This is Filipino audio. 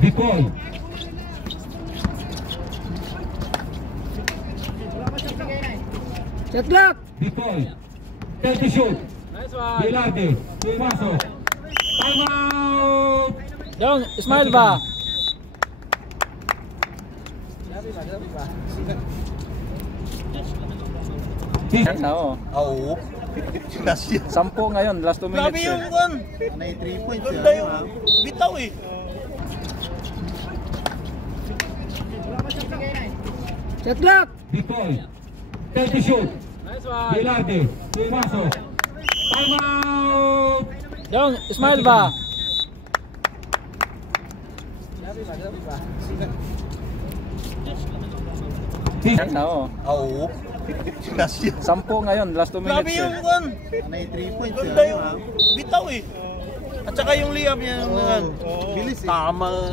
Bicol. Shot clock. Bicol. 30 shoot. Nice one. Bilarde. Pumasok. Time out. Yung, smile ba? Oo. Oo. 10 ngayon, last 2 minutes. Grabe yung one. Anay 3 points. Ganda yung bitaw eh. Shot clock. Bicol. 30 shoot. Nice one. Bilarde. Pumasok. Time out. Yung, smile ba? Oo. Oo. 10 ngayon, last 2 minutes. Grabe yung one. Anay 3 points. Ganda yung bitaw eh. At saka yung layup niya. Bilis eh. Tama.